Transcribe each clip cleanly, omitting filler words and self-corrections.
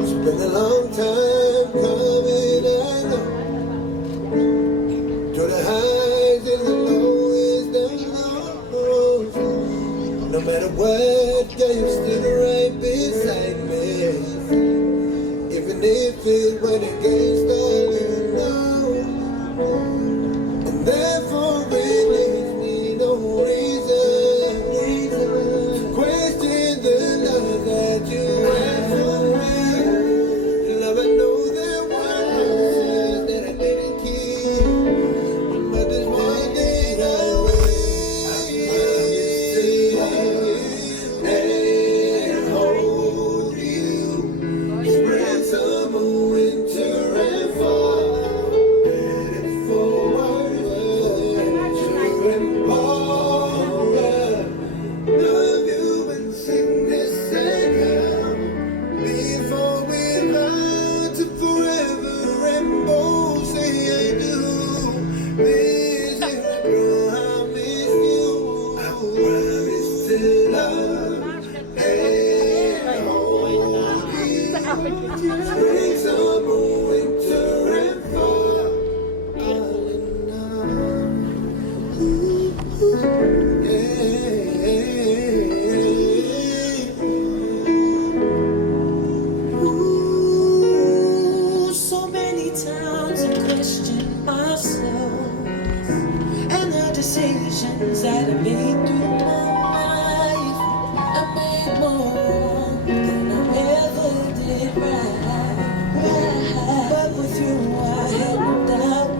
It's been a long time coming, I know. Through the highs and the lows, the lows. No matter what, girl, you're still right beside me. Even if it went against all you know. And therefore it leaves me no reason to question the love that you have for me. Love, I know there were promises that I didn't keep, but there's one thing I will and hold you. Spread summer, winter, and fall. Headed forward to empower. Love you in sickness and health. Before we run to forever and both say I do. This is I promise you. I promise to love and hold you. Spring, summer, winter, and fall. Ooh, so many times I questioned myself and the decisions that I made through my life. I made more than I ever did right. But with you, I had no doubt.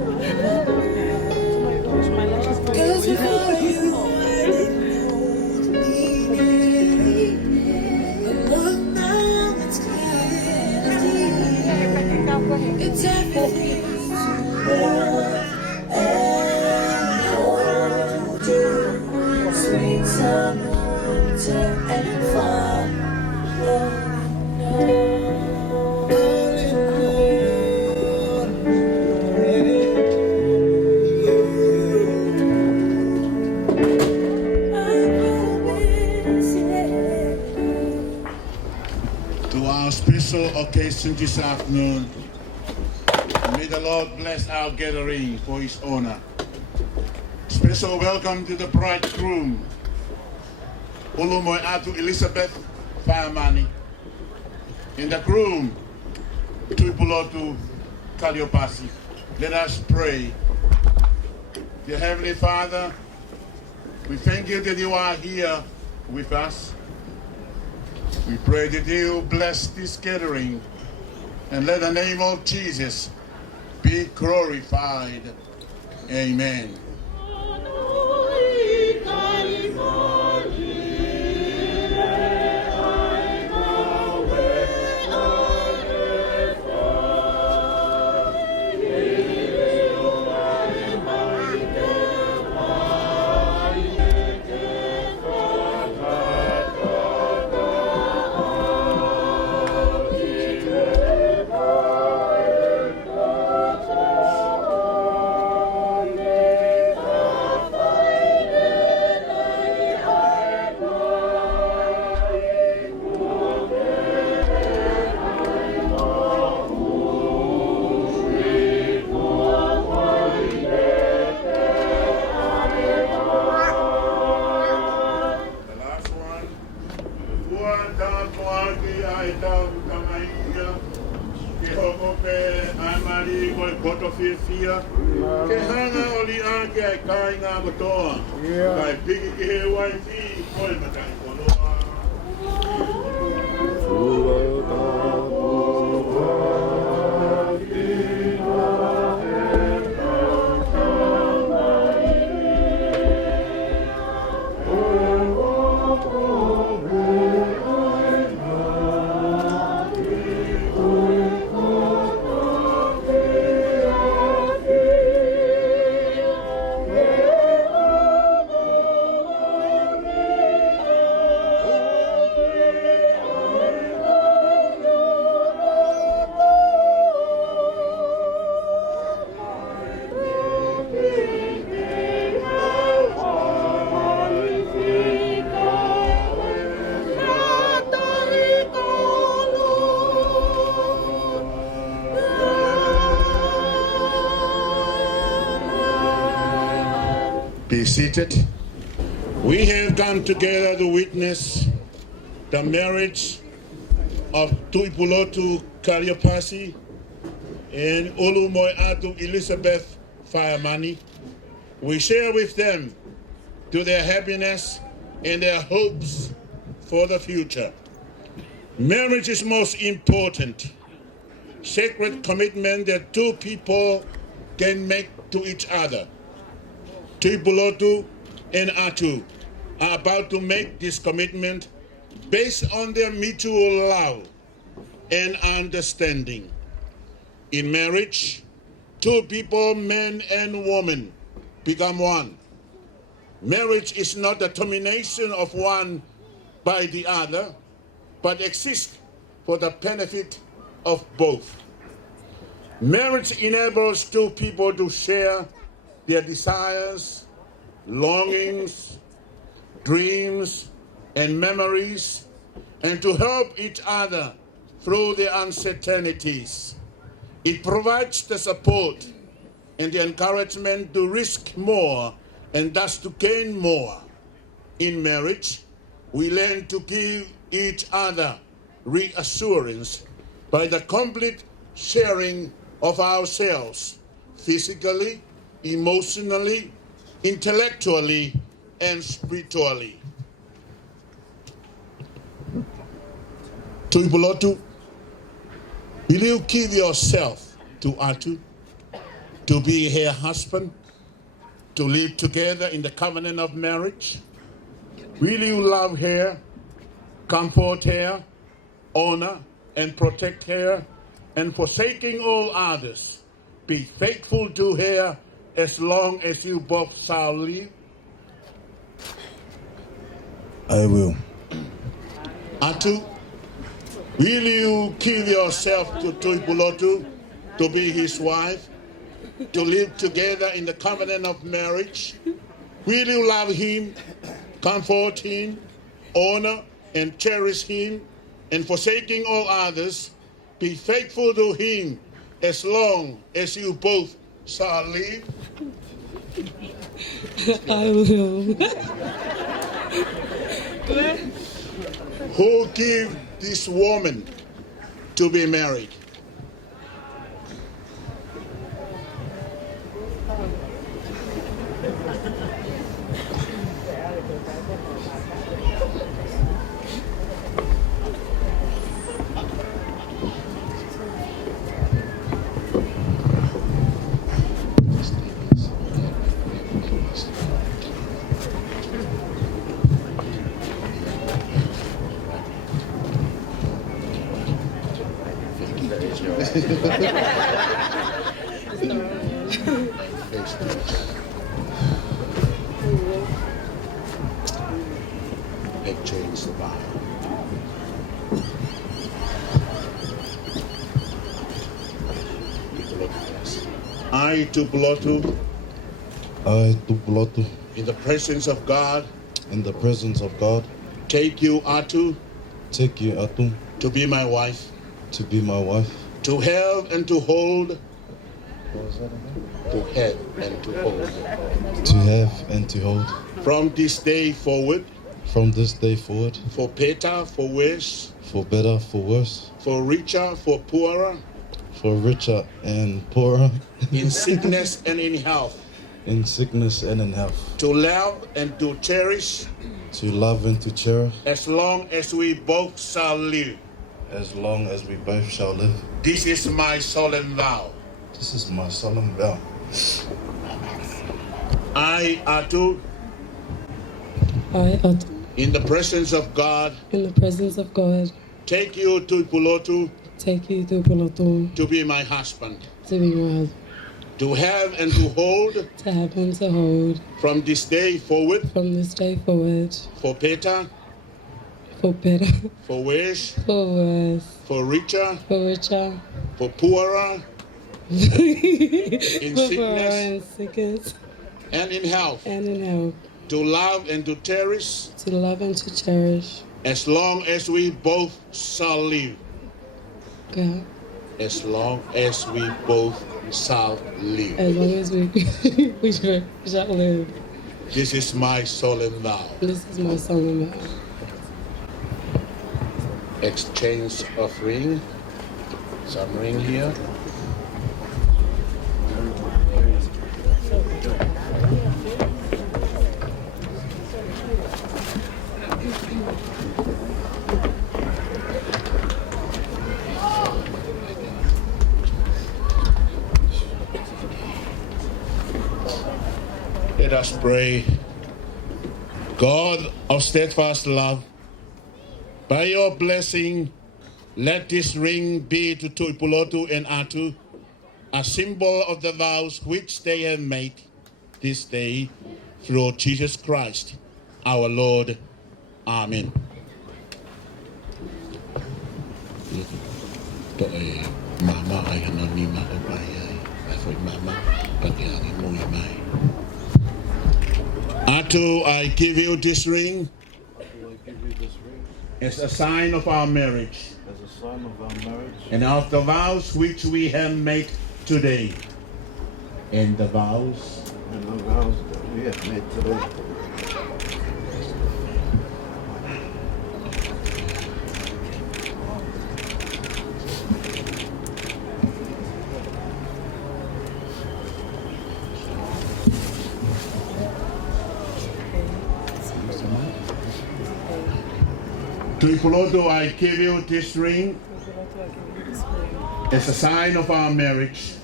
'Cause before you, I didn't know the meaning. And look now, it's clear to see. It's everything to love and hold you. Sweet summer, winter, and fall. To our special occasion this afternoon, may the Lord bless our gathering for His honor. Special welcome to the bridegroom, Ulumoy Atu Elizabeth Faamani, and the groom, Tuipulotu Kaliopasi. Let us pray. Dear Heavenly Father, we thank you that you are here with us. We pray that you bless this gathering and let the name of Jesus be glorified. Amen. Ke hanga oli ake ai kai ngā matoa. Kai piki ki he waifi, koe matai konoa. Be seated. We have come together to witness the marriage of Tuipulotu Kariapasi and Olumoyatu Elizabeth Firemoney. We share with them to their happiness and their hopes for the future. Marriage is most important, sacred commitment that two people can make to each other. Tuipulotu and Atu are about to make this commitment based on their mutual love and understanding. In marriage, two people, man and woman, become one. Marriage is not the termination of one by the other, but exists for the benefit of both. Marriage enables two people to share their desires, longings, dreams, and memories, and to help each other through their uncertainties. It provides the support and the encouragement to risk more and thus to gain more. In marriage, we learn to give each other reassurance by the complete sharing of ourselves, physically, emotionally, intellectually, and spiritually. Tuipulotu, will you give yourself to Atu to be her husband, to live together in the covenant of marriage? Will you love her, comfort her, honor and protect her, and forsaking all others, be faithful to her as long as you both shall live? I will. Atu, will you give yourself to Tuipulotu to be his wife, to live together in the covenant of marriage? Will you love him, comfort him, honor and cherish him, and forsaking all others, be faithful to him as long as you both shall live? I will. Who give this woman to be married? Exchange the Bible. I, Tuipulotu, I, Tuipulotu, in the presence of God, in the presence of God, take you, Atu, take you, Atu, to be my wife, to be my wife, to have and to hold, to have and to hold. to have and to hold, From this day forward, from this day forward, for better, for worse, for better, for worse, for richer, for poorer, for richer and poorer, in sickness and in health, in sickness and in health, to love and to cherish to love and to cherish, as long as we both shall live. as long as we both shall live. This is my solemn vow. This is my solemn vow. I, Atu, I, in the presence of God, in the presence of God, take you, Tuipulotu, take you to Tuipulotu to be my husband, to be my husband, to have and to hold, to have and to hold from this day forward, from this day forward, for better, for better, for worse, for worse, for richer, for richer, for poorer, in sickness sickness, and in health, and in health, to love and to cherish, to love and to cherish. as long as we both shall live. God, As long as we both shall live. as long as we shall live. This is my solemn vow. This is my solemn vow. Exchange of ring. Some ring here. Let us pray. God of steadfast love, by your blessing, let this ring be to Tuipulotu and Atu a symbol of the vows which they have made this day through Jesus Christ, our Lord. Amen. Mama ay anonima o bayay. Afoy mama pagyari mo imay. Atu, I give you this ring I give you this ring as a sign of our marriage as a sign of our marriage and of the vows which we have made today. And the vows and the vows that we have made today. Tuipulotu, I give you this ring as a sign of our marriage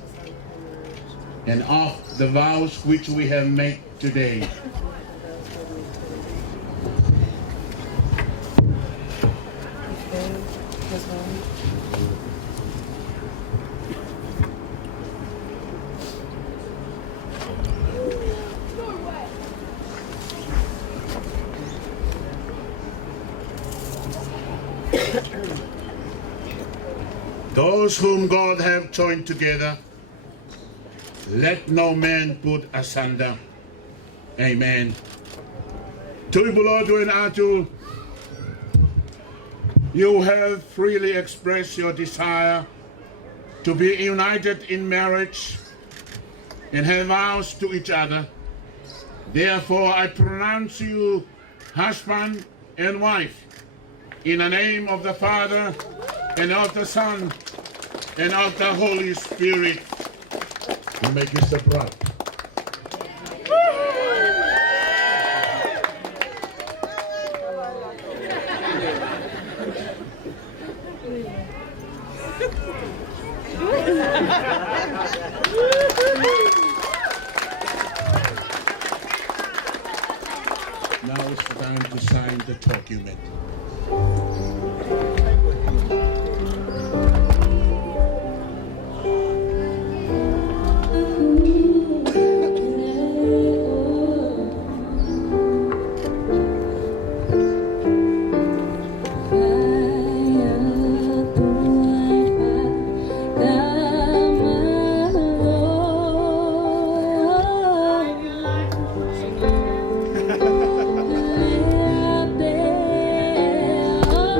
and of the vows which we have made today. Those whom God have joined together, let no man put asunder. Amen. Tuipulotu and Atu, you have freely expressed your desire to be united in marriage and have vows to each other. Therefore, I pronounce you husband and wife in the name of the Father and of the Son and of the Holy Spirit. You make it surprise. Now it's time to sign the document. Let there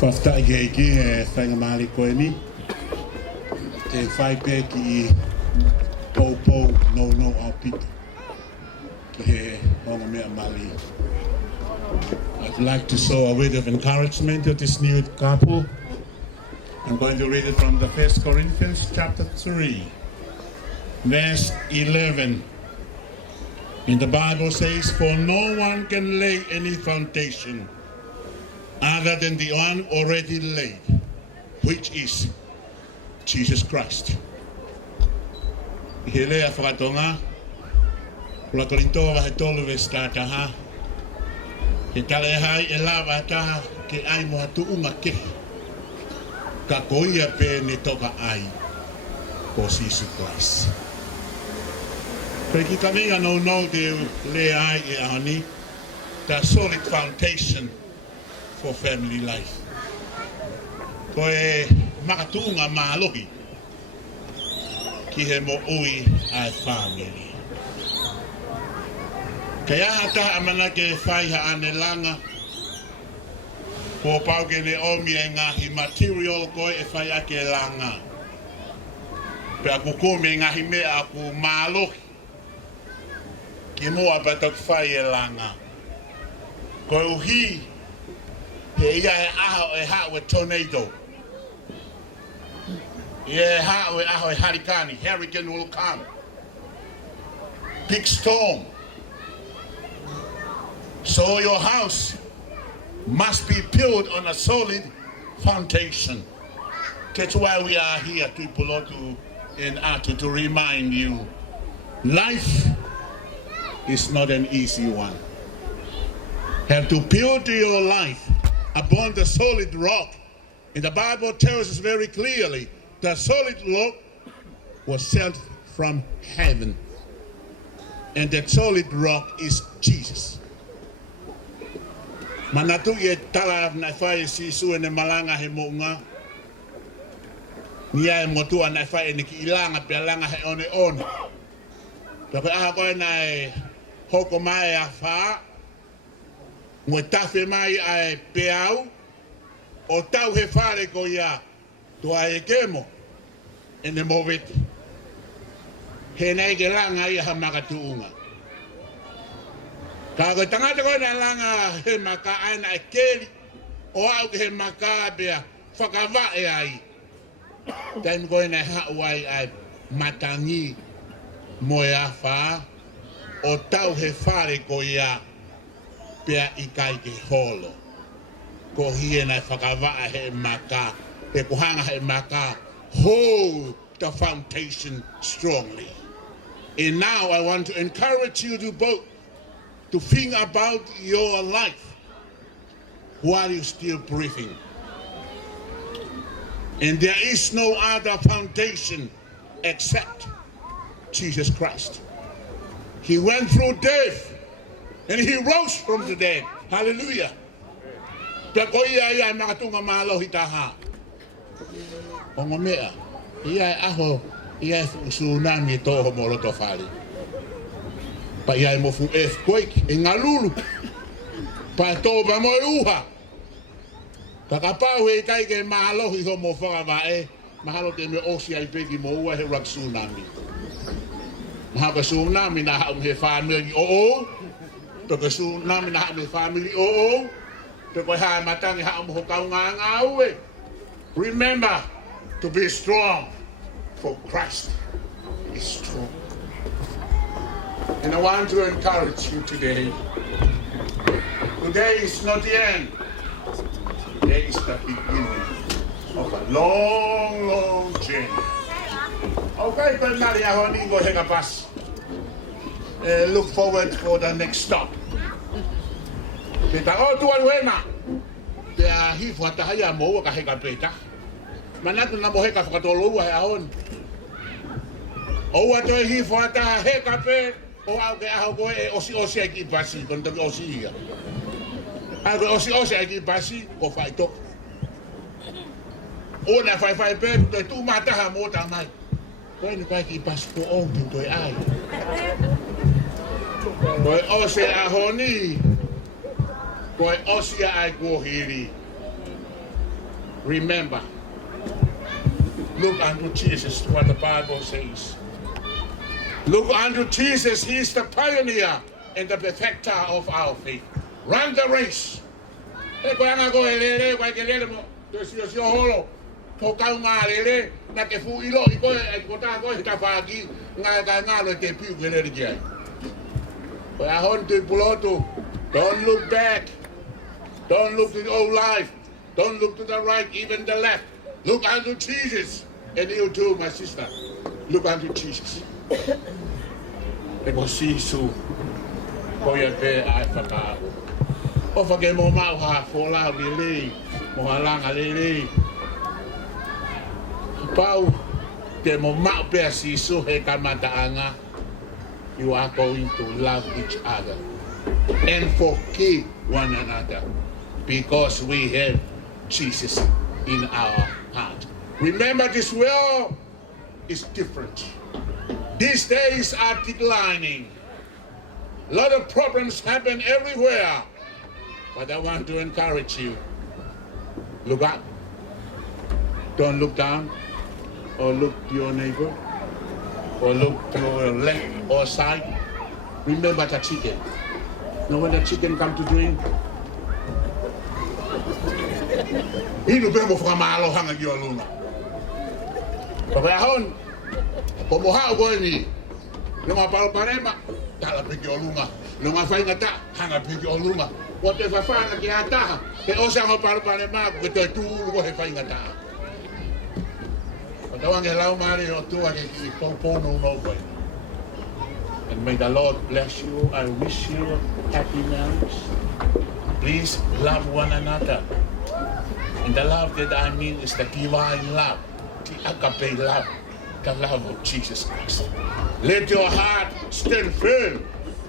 Whafta i geiki e whainga mahali koe ni. E whai pēki I pou no au pito. Ki he honga mea mali. I'd like to sow a word of encouragement to this new couple. I'm going to read it from the 1 Corinthians chapter 3, verse 11. And the Bible says, for no one can lay any foundation other than the one already laid, which is Jesus Christ. He lea whakatonga, kula korintoa wahe tolu ve stataha, he tale hai e lawa taha ke ai moha tuunga ke, ka koia pe ne toka ai, ko Jesus Christ. Kei ki kaminga no te lea ai e ahani, the solid foundation for family life. Ko e makatunga mahalohi. Ki ki he mo ui ai family. Kaya hata amana ke whai ha ane langa, ko pau ke ne omi e ngahi material koe e whai ake langa. Pe aku kome ngahi mea aku mālohi, ki mua batak whai e langa. Koe uhi, he ia e aho e hao e tornado. Ia e hao e aho e harikani, hurricane will come. Big storm. So your house must be built on a solid foundation. That's why we are here to Pulotu in Atu to remind you, life is not an easy one. Have to build your life upon the solid rock. And the Bible tells us very clearly, the solid rock was sent from heaven. And that solid rock is Jesus. Manatu ye tala na fai si su ne malanga he monga. Nia e motua na fai ne ki ilanga pe langa he one on. Ka a ko na e hoko mai a fa. Mo tafe mai ai peau. O tau he fare ko ia. To ai kemo. Ene movet. He nei ke langa ia ha makatuunga. Kaga tangata ko na langa he maka ana keli o au he maka bea whakava e ai. Taim ko na hawai ai matangi mo e a wha o tau he whare ko ia bea i kai ke holo. Ko hie na whakava he maka e kuhanga he maka hold the foundation strongly. And now I want to encourage you to both to think about your life while you're still breathing. And there is no other foundation except Jesus Christ. He went through death and he rose from the dead. Hallelujah. Takoia ia makatunga malo hitaha. Ongomea. Ia aho ia tsunami toho molotofali. Pa ia mo fu earthquake e ngalulu. Pa toba mo uha. Pa kapau he kai ke malo hi ho mo fanga vae. Mahalo te me osi ai peki mo ua he rak tsunami. Mahaka tsunami na ha he family o. Peka tsunami na ha me family o. Peka ha matangi ha mo kaunga ngawe. Remember to be strong, for Christ is strong. And I want to encourage you today. Today is not the end. Today is the beginning of a long, long journey. Okay, but Maria, honey, go ahead and pass. Look forward for the next stop. Kita oh tuan wena. Dia hifu tahaya mo ka heka peta. Manatu na mo heka fakatolo wa haon. O wa to hifu ta heka pe o au ke aho ko e osi aki pasi kon to osi ia. Ago osi aki pasi ko fai to. O na fai pe tu mata ha mo ta mai. Ko ni ka ki pas ko o tu to ai. Ko osi ahoni. Boy, Osia I go here. Remember, look unto Jesus, what the Bible says. Look unto Jesus, he is the pioneer and the perfecter of our faith. Run the race. Don't look back. Don't look to the old life. Don't look to the right, even the left. Look unto Jesus. And you too, my sister. Look unto Jesus. E ko sisu. Ko ia pe ai whakao. O whake mo mauha wholau lili. Mo halanga lili. Pau, te mo mau pe sisu he kamataanga. You are going to love each other and forgive one another because we have Jesus in our heart. Remember, this world is different. These days are declining. A lot of problems happen everywhere. But I want to encourage you. Look up. Don't look down or look to your neighbor or look to your left or side. Remember the chicken. Know when the chicken come to drink? Inu bemo famalo hanga gioluna. Pagahon. Pomoha goni. Lunga parema. Tala pigiolunga. Lunga faingata hanga pigiolunga. Whatever fanga kiata. Ke osa ngo parema ko te tu ko he faingata. Tawang hello mari o tu aki popono no boy. And may the Lord bless you. I wish you happiness. Please love one another. And the love that I mean is the divine love, the agape love, the love of Jesus Christ. Let your heart stand firm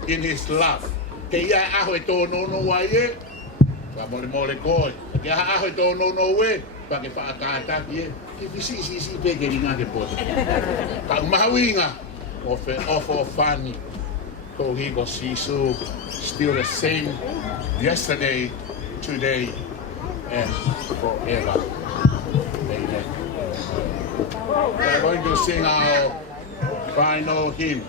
in His love. Kaya ahoy to no waye, mole koi. Kaya ahoy to no way, pag ipaakata ye. If you see, beginning at the bottom. Pag mahawinga, offer funny. So he goes, see, so still the same yesterday, today, and forever. Amen. We're going to sing our final hymn.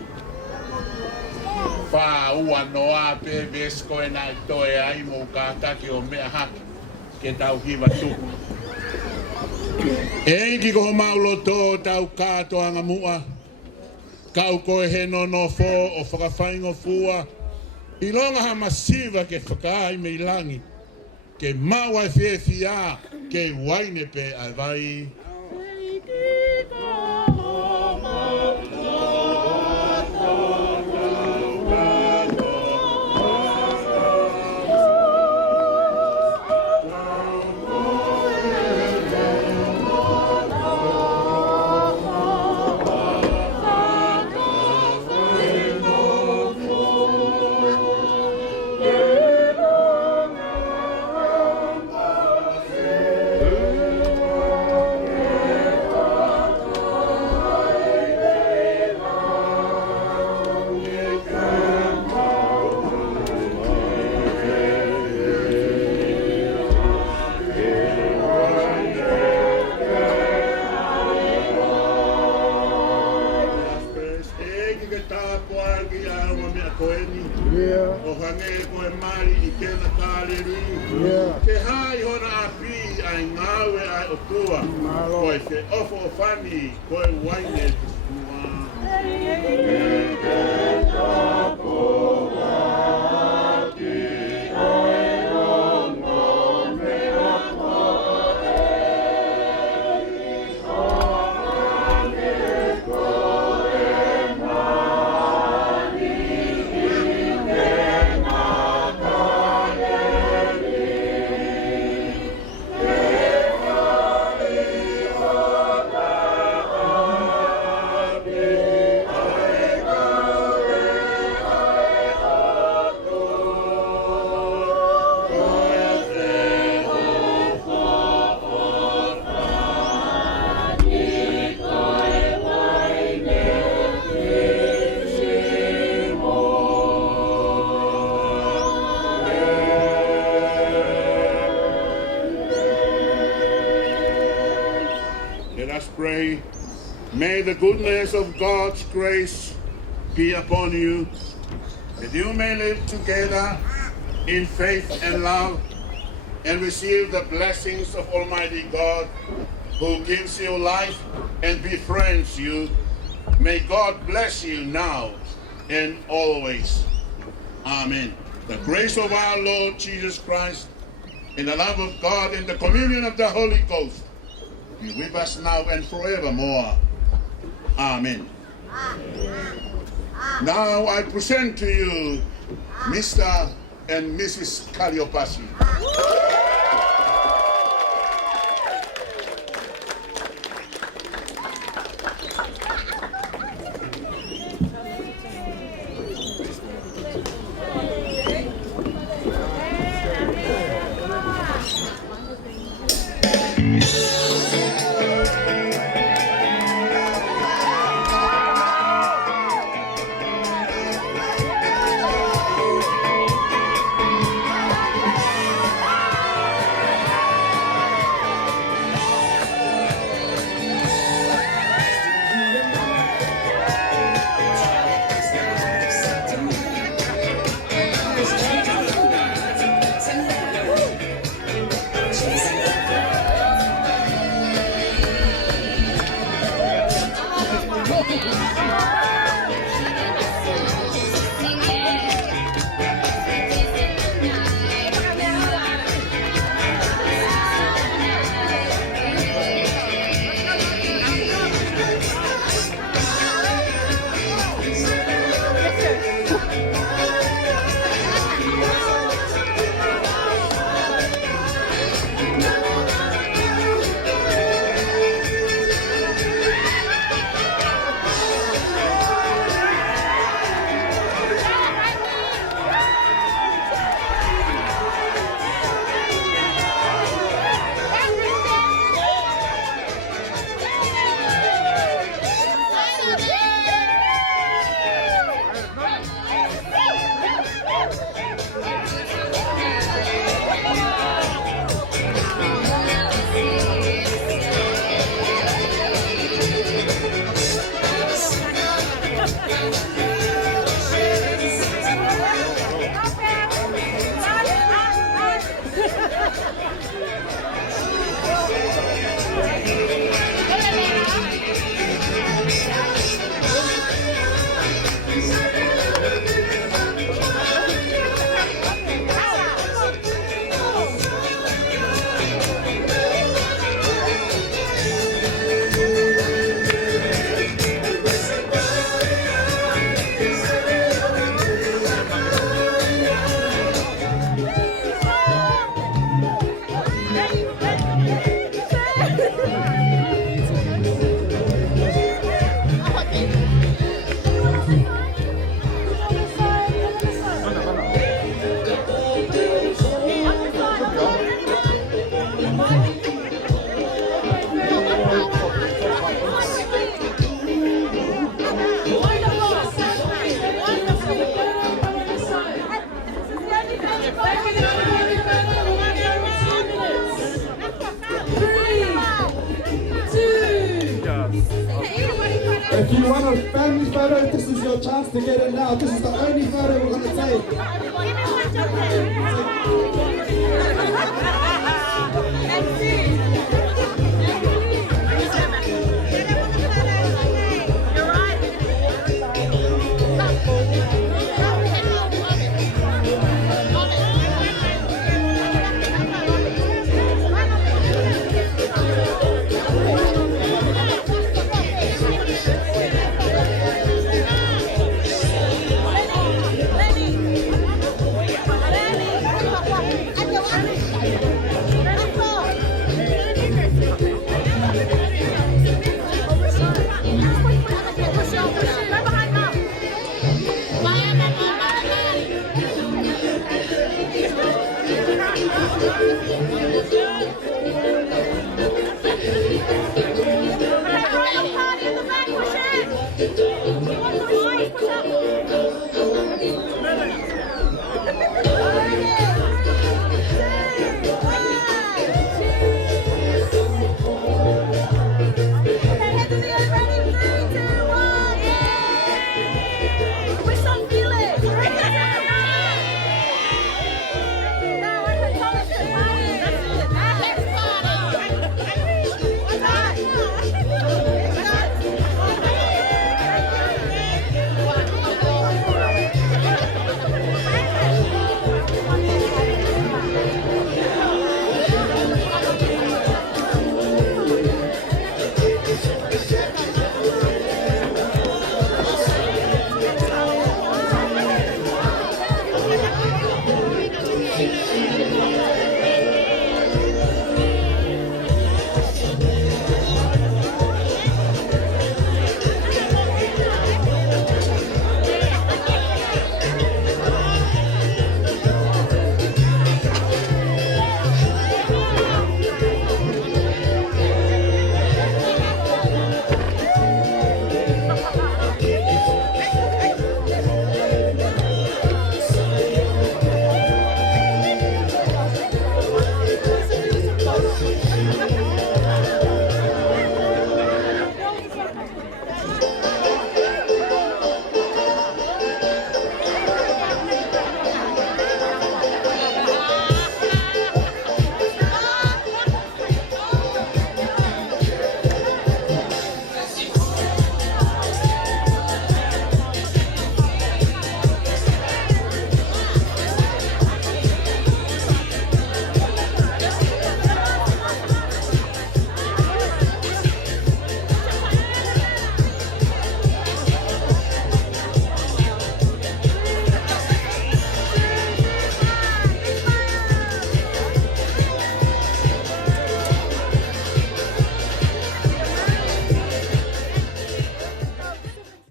Fa ua noa pe besko e nai toe ai mo ka taki o mea haki ke tau hiwa tuku. E ki ko maulo tō tau kātoa ngā mua. Kau koe he no fō o whakawhaingo fua. I longa ha masiva ke whakai me ilangi. Ke maua e whia ke waine pe ai vai. May the goodness of God's grace be upon you, that you may live together in faith and love and receive the blessings of Almighty God, who gives you life and befriends you. May God bless you now and always. Amen. The grace of our Lord Jesus Christ and the love of God and the communion of the Holy Ghost be with us now and forevermore. Amen. Now I present to you Mr. and Mrs. Kaliopasi. is your chance to get it now. This is the only photo we're going to take. Bye.